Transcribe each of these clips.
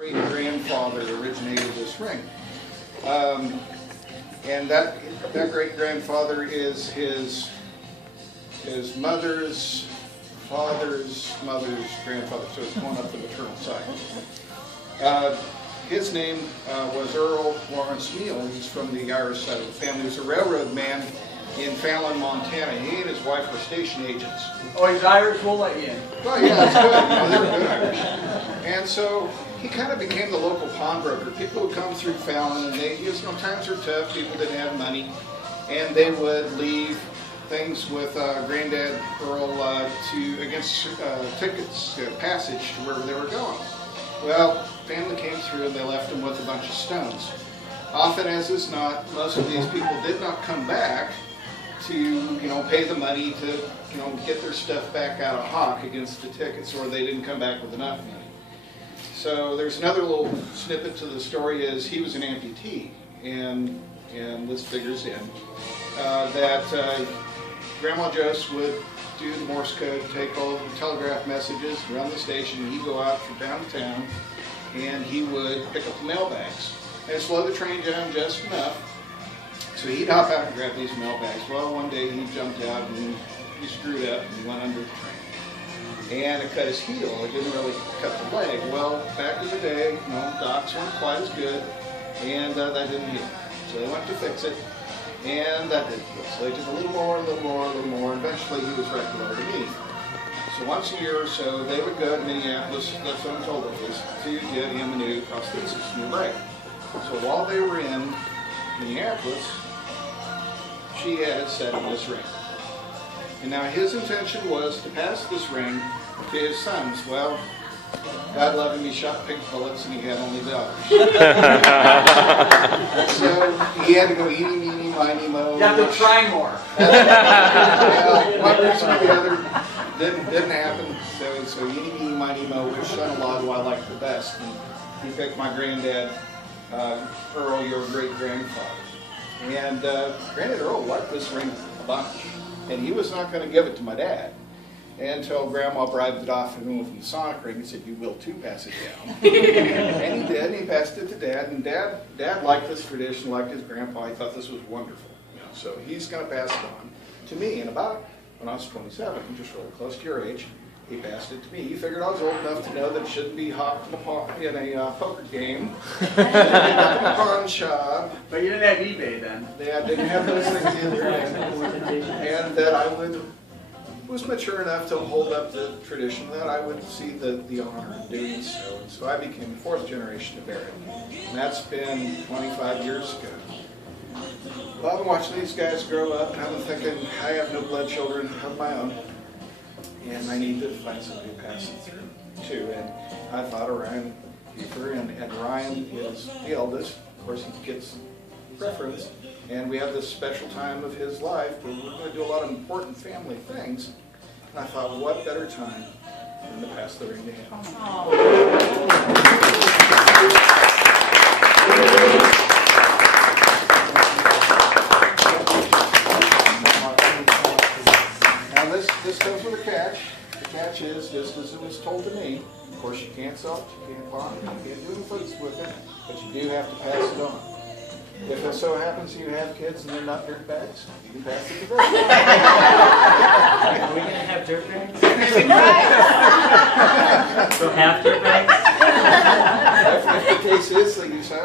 great-grandfather originated this ring. And that great-grandfather is his mother's father's mother's grandfather, so it's going up the maternal side. His name was Earl Lawrence Neal. He's from the Irish side of the family. He was a railroad man in Fallon, Montana. He and his wife were station agents. Oh, he's Irish, we'll let you in. Oh yeah, that's good. They were good Irish. And so he kind of became the local pawnbroker. People would come through Fallon, and times were tough. People didn't have money, and they would leave things with Granddad Earl against tickets, passage to wherever they were going. Well, family came through and they left him with a bunch of stones. Often, as is not, most of these people did not come back to pay the money to get their stuff back out of hock against the tickets, or they didn't come back with enough money. So there's another little snippet to the story is he was an amputee, and this figures in that Grandma Jose would do the Morse code, take all the telegraph messages, run the station, and he'd go out from town to town, and he would pick up the mailbags and slow the train down just enough. So he'd hop out and grab these mailbags. Well, one day he jumped out and he screwed up and he went under the train. And it cut his heel. It didn't really cut the leg. Well, back in the day, docs weren't quite as good, and that didn't heal. So they went to fix it, and that didn't heal. So they took a little more, and eventually he was right below the knee. So once a year or so, they would go to Minneapolis, that's what I'm told it was, to get him a new prosthesis, new leg. So while they were in Minneapolis, she had set him this ring. And now his intention was to pass this ring to his sons. Well, God love him, he shot pink bullets and he had only daughters. So he had to go eeny, meeny, miny, moe. You have to try more. Well, one reason or the other didn't happen. So eeny, meeny, miny, moe, which son-in-law do I like the best? And he picked my granddad, Earl, your great-grandfather. And Granddad Earl liked this ring a bunch. And he was not going to give it to my dad until Grandma bribed it off him with a Masonic ring and said, "You will too, pass it down." And he did, and he passed it to Dad. And Dad liked this tradition, liked his grandpa. He thought this was wonderful. So he's going to pass it on to me. And about when I was 27, just really close to your age, he passed it to me. He figured I was old enough to know that it shouldn't be hopped in a poker game, in a pawn shop. But you didn't have eBay then. Yeah, I didn't have those things either. And that I was mature enough to hold up the tradition, that I would see the honor in doing so. And so I became the fourth generation to bear it. And that's been 25 years ago. Well, I've been watching these guys grow up, and I've been thinking, I have no blood children of my own, and I need to find somebody to pass it through too. And I thought of Ryan Kiefer, and Ryan is the eldest. Of course, he gets preference. And we have this special time of his life where we're going to do a lot of important family things. And I thought, what better time than to pass the ring to him. Now this comes with a catch. The catch is, just as it was told to me, of course you can't sell it, you can't buy it, you can't do anything with it, but you do have to pass it on. If it so happens you have kids and they're not dirt bags, you can pass it to them. Are we going to have dirt bags? So half dirt bags? If the case is that you say,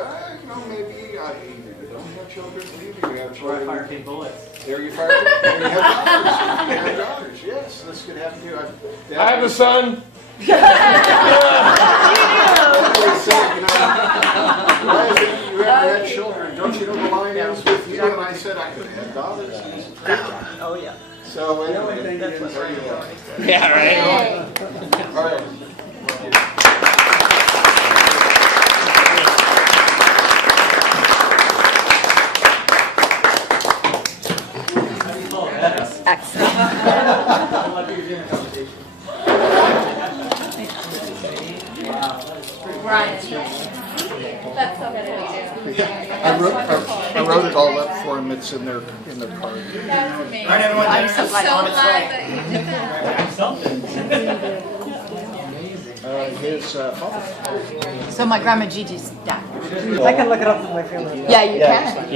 maybe I either don't have children, or you have children. Or fire pit bullets. There you fire pit, there you have daughters. You have daughters, yes. This could happen to you. I have a son. You ever had children? Don't you know the line ends with you? And I said I could have daughters. Oh, yeah. So anyway, That's what there you go. Yeah, right. All right. Excellent. Ryan, that's so good. I wrote it all up for him. It's in their card. That's amazing. Alright, everyone, I'm so dinner's on its way. glad that you did that. Something. Uh, his father. So my grandma Gigi's dad. I can look it up from my family. Yeah, you can.